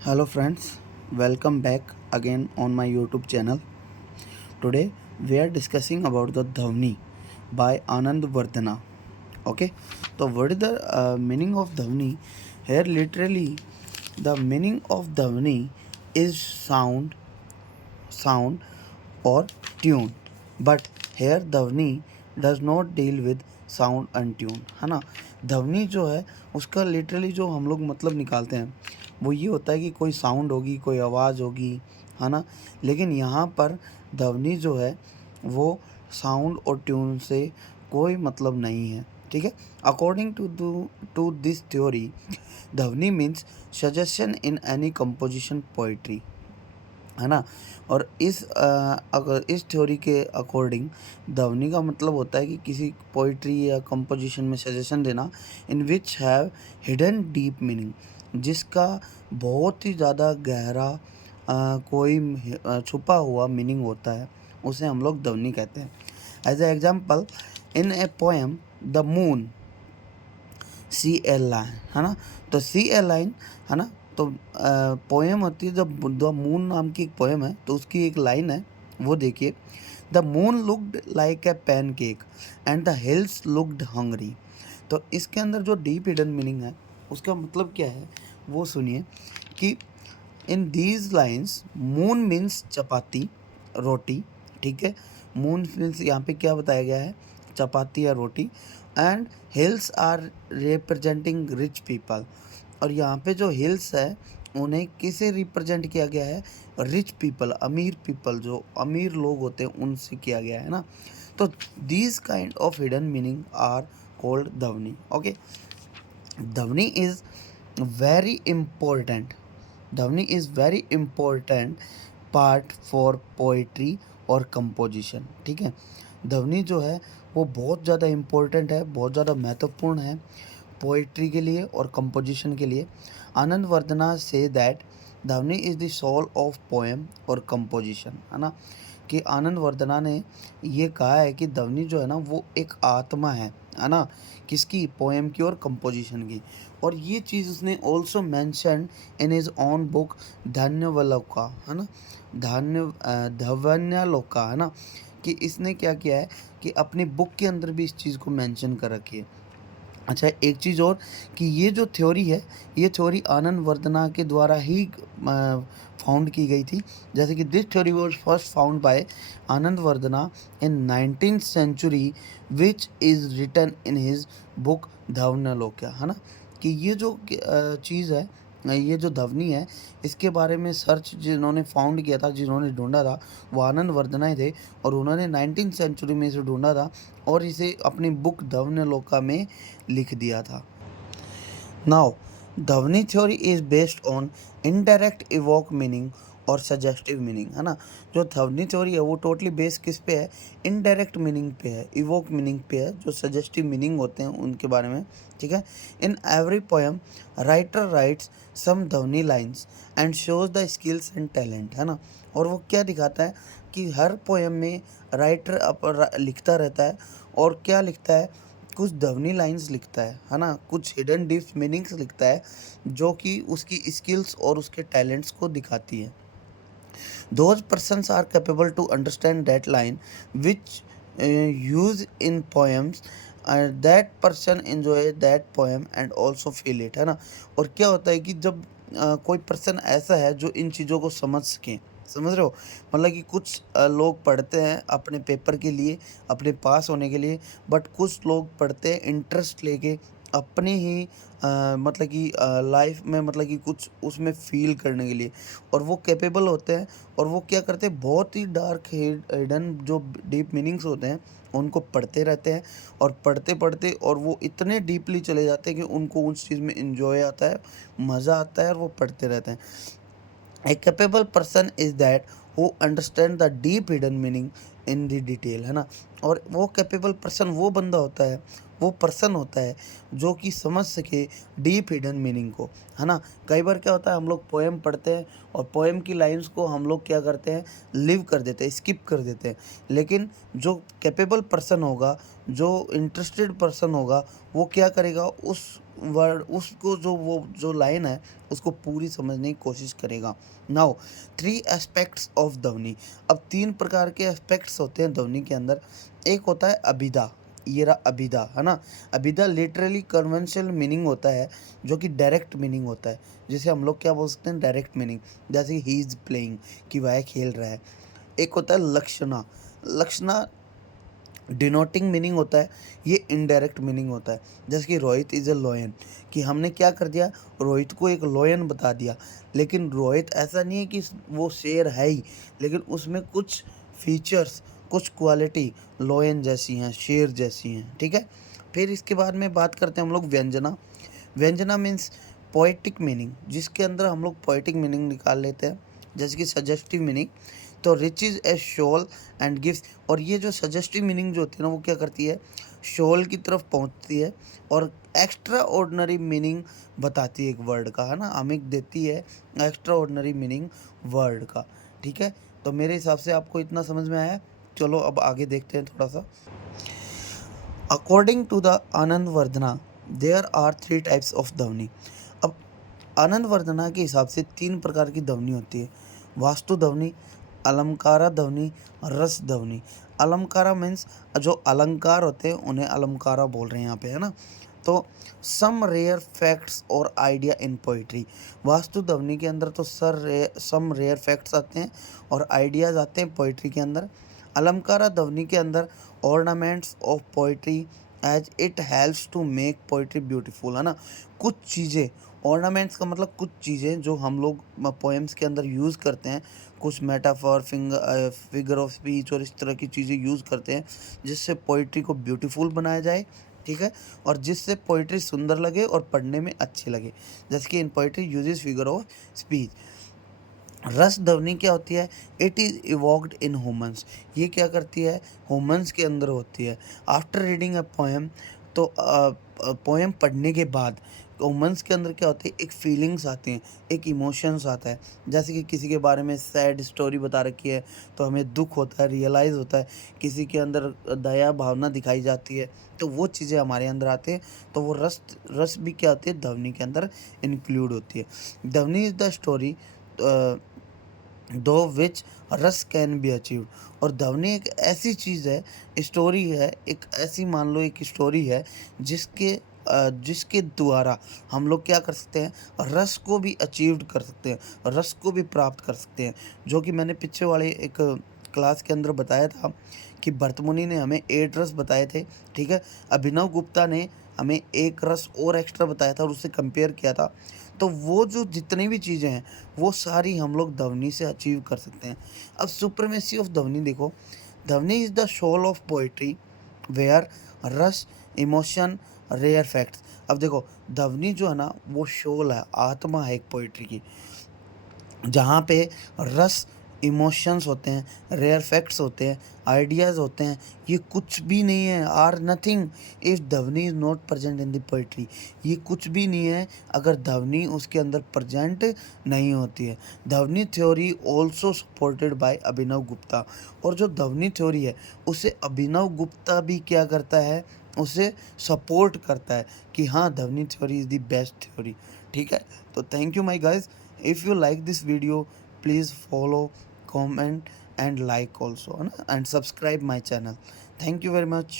Hello friends, welcome back again on my YouTube channel. Today we are discussing about the Dhavni by Anand Vardhana. Okay, so what is the meaning of Dhavni? Here literally the meaning of Dhavni is sound or tune, but here Dhavni does not deal with sound and tune, है ना। ध्वनि जो है उसका literally जो हम लोग मतलब निकालते हैं वो ये होता है कि कोई साउंड होगी, कोई आवाज़ होगी, है ना। लेकिन यहाँ पर ध्वनि जो है वो साउंड और ट्यून से कोई मतलब नहीं है, ठीक है। अकॉर्डिंग टू दिस थ्योरी, ध्वनि means suggestion in any composition poetry, है ना। और अगर इस थ्योरी के अकॉर्डिंग ध्वनि का मतलब होता है कि किसी पोइट्री या कंपोजिशन में सजेशन देना in which have hidden deep meaning, जिसका बहुत ही ज़्यादा गहरा कोई छुपा हुआ मीनिंग होता है, उसे हम लोग ध्वनि कहते हैं। As a example, in a poem the moon see L line, है ना। तो सी एल लाइन, है ना। तो पोएम होती है, जब द मून नाम की एक पोएम है तो उसकी एक लाइन है, वो देखिए। The moon looked like a pan cake and the hills looked hungry. तो इसके अंदर जो डीप हिडन मीनिंग है उसका मतलब क्या है वो सुनिए कि in these lines moon means chapati, roti, ठीक है। मून मीन्स यहाँ पे क्या बताया गया है, चपाती या रोटी। And hills are representing rich people, और यहाँ पे जो हिल्स है उन्हें किसे रिप्रेजेंट किया गया है, रिच पीपल, अमीर पीपल, जो अमीर लोग होते हैं उनसे किया गया है ना। तो these kind of hidden meaning are called dhvani. Okay, dhvani is very important, dhvani is very important part for poetry और कंपोजिशन, ठीक है। ध्वनि जो है वो बहुत ज़्यादा इम्पोर्टेंट है, बहुत ज़्यादा महत्वपूर्ण है पोइट्री के लिए और कंपोजिशन के लिए। आनंद वर्धना से that dhvani is the soul of poem और कंपोजिशन, है ना। कि आनंद वर्धना ने ये कहा है कि ध्वनि जो है ना वो एक आत्मा है ना, किसकी, पोएम की और कंपोजिशन की। और ये चीज़ उसने also mention in his own book Dhvanyaloka, है ना। धान्यवलोका, है ना। कि इसने क्या किया है कि अपनी बुक के अंदर भी इस चीज़ को मेंशन कर रखी है। अच्छा, एक चीज़ और कि ये जो थ्योरी है, ये थ्योरी आनंद वर्धना के द्वारा ही फाउंड की गई थी। जैसे कि this theory was first found by Anand Vardhana in 19th century, which is written in his book Dhvanyaloka, है ना। कि ये जो चीज़ है, ये जो ध्वनि है, इसके बारे में सर्च जिन्होंने फाउंड किया था, जिन्होंने ढूंढा था, वो आनंद वर्धना ही थे। और उन्होंने 19th सेंचुरी में इसे ढूंढा था और इसे अपनी बुक ध्वन्यलोका में लिख दिया था। नाउ ध्वनि theory is based on indirect evoke meaning और सजेस्टिव मीनिंग, है ना। जो ध्वनि थ्योरी है वो टोटली बेस्ड किस पे है, इनडायरेक्ट मीनिंग पे है, इवोक मीनिंग पे है, जो सजेस्टिव मीनिंग होते हैं उनके बारे में, ठीक है। In every poem writer writes some dhvani lines and shows the skills and talent, है ना। और वो क्या दिखाता है कि हर पोएम में राइटर लिखता रहता है, और क्या लिखता है, कुछ ध्वनि लाइन्स लिखता है ना, कुछ हिडन डीप मीनिंग्स लिखता है जो कि उसकी स्किल्स और उसके टैलेंट्स को दिखाती है। Those persons are capable to understand that line which use in poems, that person enjoy that poem and also feel it, है ना। और क्या होता है कि जब कोई पर्सन ऐसा है जो इन चीज़ों को समझ सके, समझ रहे हो, मतलब कि कुछ लोग पढ़ते हैं अपने पेपर के लिए, अपने पास होने के लिए, बट कुछ लोग पढ़ते हैं इंटरेस्ट लेके, अपनी ही मतलब कि लाइफ में, मतलब कि कुछ उसमें फ़ील करने के लिए, और वो कैपेबल होते हैं। और वो क्या करते हैं, बहुत ही डार्क हिडन जो डीप मीनिंग्स होते हैं उनको पढ़ते रहते हैं, और पढ़ते पढ़ते और वो इतने डीपली चले जाते हैं कि उनको उस चीज़ में एंजॉय आता है, मज़ा आता है, और वो पढ़ते रहते हैं। A capable person is that who understand the deep hidden meaning in the detail, है ना। और वो कैपेबल पर्सन वो बंदा होता है, वो पर्सन होता है जो कि समझ सके डीप हिडन मीनिंग को, है ना। कई बार क्या होता है, हम लोग पोएम पढ़ते हैं और पोएम की लाइंस को हम लोग क्या करते हैं, लिव कर देते हैं, स्किप कर देते हैं। लेकिन जो कैपेबल पर्सन होगा, जो इंटरेस्टेड पर्सन होगा, वो क्या करेगा, उस वर्ड उसको जो लाइन है उसको पूरी समझने की कोशिश करेगा। Now 3 aspects of dhvani. अब 3 प्रकार के एस्पेक्ट्स होते हैं ध्वनि के अंदर। एक होता है अभिधा, ये रहा अभिधा, है ना? अभिधा लिटरली कन्वेंशनल मीनिंग होता है, जो कि डायरेक्ट मीनिंग होता है। जिसे हम लोग क्या बोल सकते हैं, डायरेक्ट मीनिंग, जैसे ही इज़ प्लेइंग, कि वह खेल रहा है। एक होता है लक्षणा। लक्षणा डिनोटिंग मीनिंग होता है, ये इनडायरेक्ट मीनिंग होता है। जैसे कि रोहित इज़ अ लॉयन, कि हमने क्या कर दिया, रोहित को एक लॉयन बता दिया। लेकिन रोहित ऐसा नहीं है कि वो शेर है ही, लेकिन उसमें कुछ फीचर्स, कुछ क्वालिटी लॉयन जैसी हैं, शेर जैसी हैं, ठीक है। फिर इसके बाद में बात करते हैं हम लोग व्यंजना। व्यंजना मीन्स पोएटिक मीनिंग, जिसके अंदर हम लोग पोएटिक मीनिंग निकाल लेते हैं, जैसे कि सजेस्टिव मीनिंग। तो reaches a soul and gift, और ये जो सजेस्टिव मीनिंग जो होती है ना, वो क्या करती है, शोल की तरफ पहुंचती है और एक्स्ट्रा ऑर्डिनरी मीनिंग बताती है एक वर्ड का, है ना, हमें देती है एक्स्ट्रा ऑर्डिनरी मीनिंग वर्ड का, ठीक है। तो मेरे हिसाब से आपको इतना समझ में आया। चलो अब आगे देखते हैं थोड़ा सा। According to the Ananda Vardhana there are 3 types of dhvani. अब आनंद वर्धना के हिसाब से 3 प्रकार की ध्वनि होती है। वास्तु ध्वनि, अलंकारा ध्वनि, रस ध्वनि। अलंकारा मीन्स जो अलंकार होते हैं उन्हें अलंकारा बोल रहे हैं यहाँ पे, है ना। तो सम रेयर फैक्ट्स और आइडिया इन पोइट्री। वास्तु ध्वनि के अंदर तो सम रेयर फैक्ट्स आते हैं और आइडियाज आते हैं पोइट्री के अंदर। अलंकारा ध्वनि के अंदर ornaments of poetry as it helps to make poetry beautiful, है ना। कुछ चीज़ें, ऑर्नामेंट्स का मतलब कुछ चीज़ें जो हम लोग पोएम्स के अंदर यूज़ करते हैं, कुछ मेटाफर, फिगर ऑफ स्पीच और इस तरह की चीज़ें यूज़ करते हैं, जिससे पोइट्री को ब्यूटीफुल बनाया जाए, ठीक है, और जिससे पोइट्री सुंदर लगे और पढ़ने में अच्छी लगे। जैसे कि in poetry uses figure of speech. रस ध्वनि क्या होती है, इट इज़ इवॉक्ड इन ह्यूमन्स, ये क्या करती है, ह्यूमन्स के अंदर होती है। आफ्टर रीडिंग अ पोएम, तो पोएम पढ़ने के बाद ह्यूमन्स के अंदर क्या होती है, एक फीलिंग्स आती हैं, एक इमोशंस आता है। जैसे कि किसी के बारे में सैड स्टोरी बता रखी है तो हमें दुख होता है, रियलाइज़ होता है। किसी के अंदर दया भावना दिखाई जाती है, तो वो चीज़ें हमारे अंदर आती हैं। तो वो रस रस भी क्या होती है, ध्वनि के अंदर इंक्लूड होती है। ध्वनि इज़ द स्टोरी दो विच रस कैन बी अचीव्ड। और ध्वनि एक ऐसी चीज़ है, स्टोरी है, एक ऐसी मान लो एक स्टोरी है जिसके द्वारा हम लोग क्या कर सकते हैं, रस को भी अचीव्ड कर सकते हैं, रस को भी प्राप्त कर सकते हैं। जो कि मैंने पीछे वाले एक क्लास के अंदर बताया था कि भरतमुनि ने हमें 8 रस बताए थे, ठीक है। अभिनव गुप्ता ने हमें एक रस और एक्स्ट्रा बताया था और उससे कंपेयर किया था। तो वो जो जितनी भी चीज़ें हैं वो सारी हम लोग ध्वनि से अचीव कर सकते हैं। अब सुप्रीमेसी ऑफ ध्वनि देखो, dhvani is the soul of poetry where rasa, emotion, rare facts. अब देखो ध्वनि जो है ना वो सोल है, आत्मा है एक पोइट्री की, जहाँ पे रस, इमोशंस होते हैं, रेयर फैक्ट्स होते हैं, आइडियाज़ होते हैं, ये कुछ भी नहीं है, आर नथिंग इफ़ ध्वनि is not present in the poetry. ये कुछ भी नहीं है अगर ध्वनि उसके अंदर प्रेजेंट नहीं होती है। ध्वनि थ्योरी ऑल्सो सपोर्टेड बाय अभिनव गुप्ता। और जो ध्वनि थ्योरी है उसे अभिनव गुप्ता भी क्या करता है, उसे सपोर्ट करता है कि हाँ ध्वनि theory is the best theory, ठीक है। तो thank you my guys. If you like this video, please follow, comment and like also, and subscribe my channel. Thank you very much.